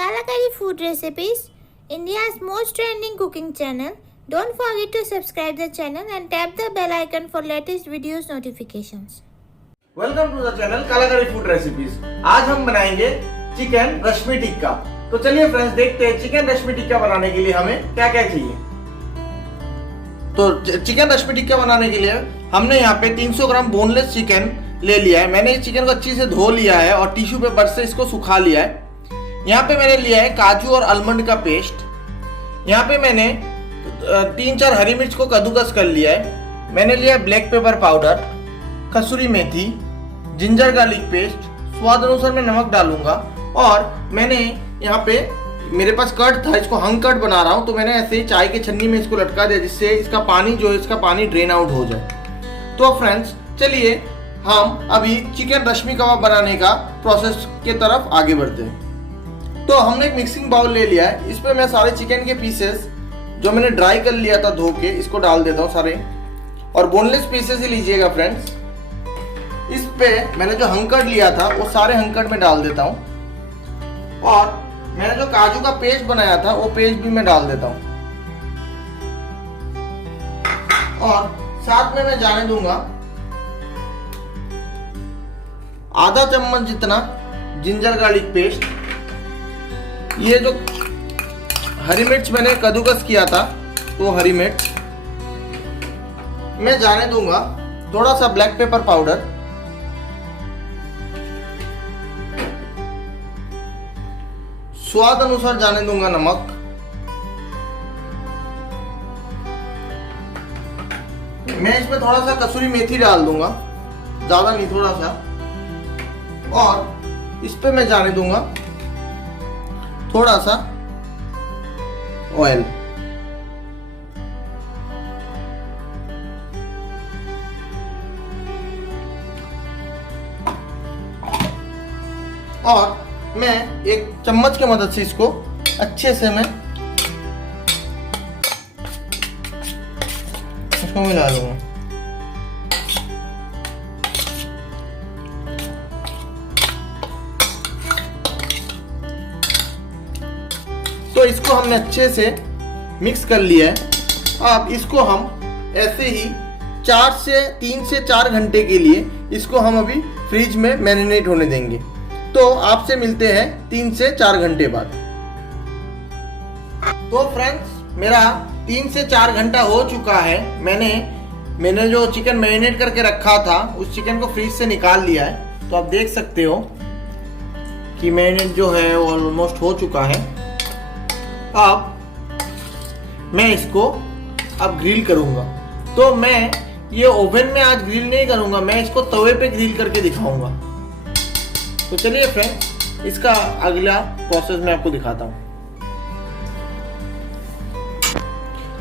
Kalakari Food Recipes, India's most trending cooking channel. Don't forget to subscribe the channel and tap the bell icon for latest videos notifications. Welcome to the channel Kalakari food recipes. आज हम बनाएंगे chicken रश्मि टिक्का। तो चलिए friends देखते हैं chicken रश्मि टिक्का बनाने के लिए हमें क्या क्या चाहिए। तो चिकन रश्मि टिक्का बनाने के लिए हमने यहाँ पे 300 ग्राम बोनलेस चिकन ले लिया है। मैंने इस चिकन को अच्छी से धो लिया है और टिश्यू पेपर से इसको सुखा लिया है। यहाँ पे मैंने लिया है काजू और आलमंड का पेस्ट। यहाँ पे मैंने 3-4 हरी मिर्च को कद्दूकस कर लिया है। मैंने लिया है ब्लैक पेपर पाउडर, कसूरी मेथी, जिंजर गार्लिक पेस्ट, स्वाद अनुसार मैं नमक डालूंगा। और मैंने यहाँ पे मेरे पास कर्ड था, इसको हंग कर्ड बना रहा हूँ, तो मैंने ऐसे ही चाय की छन्नी में इसको लटका दिया जिससे इसका पानी जो है इसका पानी ड्रेन आउट हो जाए। तो फ्रेंड्स चलिए हम अभी चिकन रश्मि कबाब बनाने का प्रोसेस के तरफ आगे बढ़ते हैं। तो हमने एक मिक्सिंग बाउल ले लिया है। इस पे मैं सारे चिकन के पीसेस जो मैंने ड्राई कर लिया था धो के इसको डाल देता हूँ सारे, और बोनलेस पीसेस ही लीजिएगा फ्रेंड्स। इस पे मैंने जो हंकड़ लिया था वो सारे हंकड़ में डाल देता हूँ, और मैंने जो काजू का पेस्ट बनाया था वो पेस्ट भी मैं डाल देता हूँ, और साथ में मैं जाने दूंगा आधा चम्मच जितना जिंजर गार्लिक पेस्ट। ये जो हरी मिर्च मैंने कद्दूकस किया था वो हरी मिर्च मैं जाने दूंगा। थोड़ा सा ब्लैक पेपर पाउडर, स्वाद अनुसार जाने दूंगा नमक, मैं इसमें थोड़ा सा कसूरी मेथी डाल दूंगा, ज्यादा नहीं थोड़ा सा, और इस पे मैं जाने दूंगा थोड़ा सा ऑयल। और मैं एक चम्मच की मदद से इसको अच्छे से मैं इसको मिला लूंगा। तो इसको हमने अच्छे से मिक्स कर लिया है। अब इसको हम ऐसे ही 3 से 4 घंटे के लिए इसको हम अभी फ्रिज में मैरिनेट होने देंगे। तो आपसे मिलते हैं 3 से 4 घंटे बाद। तो फ्रेंड्स मेरा 3 से 4 घंटा हो चुका है। मैंने जो चिकन मैरिनेट करके रखा था उस चिकन को फ्रिज से निकाल लिया है। तो आप देख सकते हो कि मैरिनेट जो है वो ऑलमोस्ट हो चुका है। अब मैं इसको अब ग्रिल करूंगा। तो मैं ये ओवन में आज ग्रिल नहीं करूंगा, मैं इसको तवे पे ग्रिल करके दिखाऊंगा। तो चलिए फ्रेंड इसका अगला प्रोसेस मैं आपको दिखाता हूं।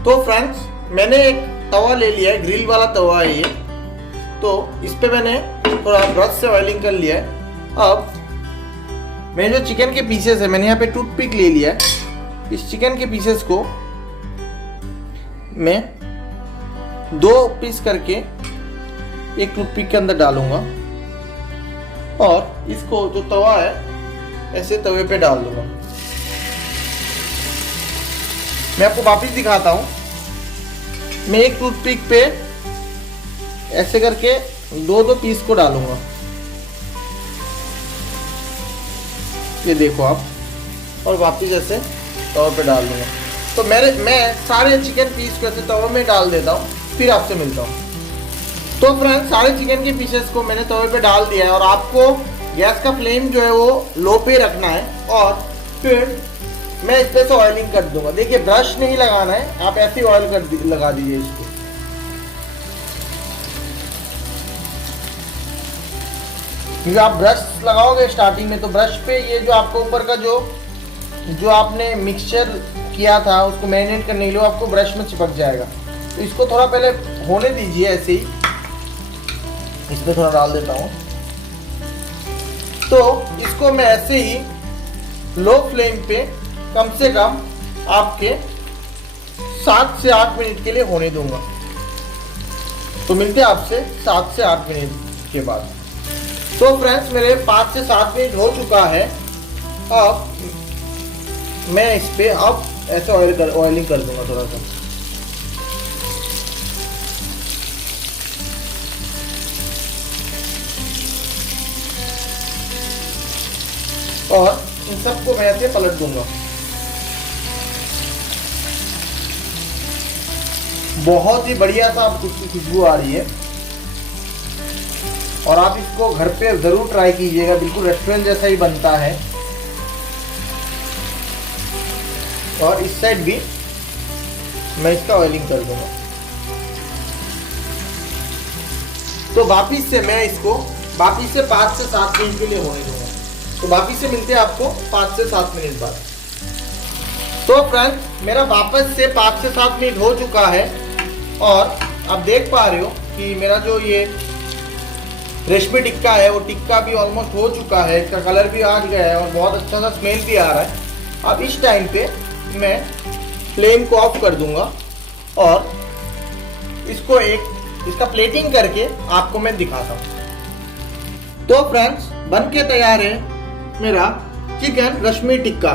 तो फ्रेंड्स मैंने एक तवा ले लिया है, ग्रिल वाला तवा है ये। तो इस पे मैंने थोड़ा ब्रश से ऑयलिंग कर लिया है। अब मैंने जो चिकन के पीसेस है मैंने यहाँ पे टूथपिक ले लिया है। इस चिकन के पीसेस को मैं 2 पीस करके एक टूथपिक के अंदर डालूंगा, और इसको जो तवा है ऐसे तवे पे डाल दूंगा। मैं आपको वापिस दिखाता हूं। मैं एक टूथपिक पे ऐसे करके 2 पीस को डालूंगा, ये देखो आप, और वापिस ऐसे तवे पे डाल दूंगा। तो मैं सारे चिकन पीस को ऐसे तवे में डाल देता हूँ, फिर आपसे मिलता हूँ। तो फ्रेंड्स सारे चिकन के पीसेस को मैंने तवे पे डाल दिया है, और आपको गैस का फ्लेम जो है वो लो पे रखना है, और फिर मैं इस पे से ऑयलिंग कर दूंगा। देखिए ब्रश नहीं लगाना है, आप ऐसे ही ऑयल लगा दीजिए इसको। क्योंकि आप ब्रश लगाओगे स्टार्टिंग में तो ब्रश पे ये जो आपको ऊपर का जो आपने मिक्सचर किया था उसको मैरिनेट करने के लिए आपको ब्रश में चिपक जाएगा। तो इसको थोड़ा पहले होने दीजिए ऐसे ही। इसमें थोड़ा डाल देता हूँ। तो इसको मैं ऐसे ही लो फ्लेम पे कम से कम आपके 7 से 8 मिनट के लिए होने दूंगा। तो मिलते हैं आपसे 7 से 8 मिनट के बाद। तो फ्रेंड्स मेरे 5 से 7 मिनट हो चुका है। अब मैं इस पे अब ऐसे ऑयलिंग कर दूंगा थोड़ा सा। और इन सबको मैं ऐसे पलट दूंगा। बहुत ही बढ़िया सा खुशबू आ रही है और आप इसको घर पे जरूर ट्राई कीजिएगा, बिल्कुल रेस्टोरेंट जैसा ही बनता है। और इस साइड भी मैं इसका ऑयलिंग कर दूंगा। तो वापिस से मैं इसको वापिस से 5 से 7 मिनट के लिए होने दूंगा। तो वापिस से मिलते हैं आपको 5 से 7 मिनट बाद। तो फ्रेंड्स मेरा वापस से 5 से 7 मिनट हो चुका है और आप देख पा रहे हो कि मेरा जो ये रेशमी टिक्का है वो टिक्का भी ऑलमोस्ट हो चुका है, इसका कलर भी आ गया है और बहुत अच्छा सा स्मेल भी आ रहा है। अब इस टाइम पे मैं फ्लेम को ऑफ कर दूंगा और इसको इसका प्लेटिंग करके आपको मैं दिखाता हूँ। तो फ्रेंड्स बन के तैयार है मेरा चिकन रश्मि टिक्का।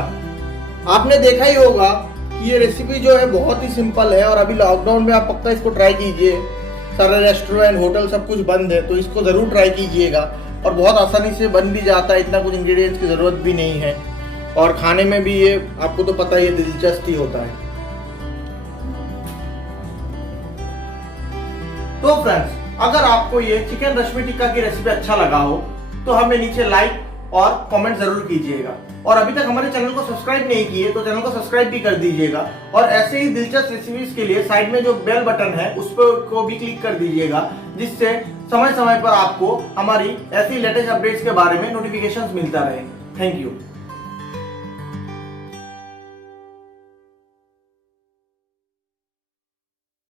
आपने देखा ही होगा कि ये रेसिपी जो है बहुत ही सिंपल है और अभी लॉकडाउन में आप पक्का इसको ट्राई कीजिए। सारे रेस्टोरेंट होटल सब कुछ बंद है, तो इसको ज़रूर ट्राई कीजिएगा और बहुत आसानी से बन भी जाता है, इतना कुछ इंग्रेडिएंट्स की ज़रूरत भी नहीं है और खाने में भी ये आपको तो पता ही है दिलचस्प ही होता है। तो फ्रेंड्स अगर आपको ये चिकन रश्मि टिक्का की रेसिपी अच्छा लगा हो तो हमें नीचे लाइक और कमेंट जरूर कीजिएगा और अभी तक हमारे चैनल को सब्सक्राइब नहीं किए तो चैनल को सब्सक्राइब भी कर दीजिएगा और ऐसे ही दिलचस्प रेसिपीज के लिए साइड में जो बेल बटन है उस पर को भी क्लिक कर दीजिएगा, जिससे समय समय पर आपको हमारी ऐसी लेटेस्ट अपडेट्स के बारे में नोटिफिकेशंस मिलता रहे। Thank you.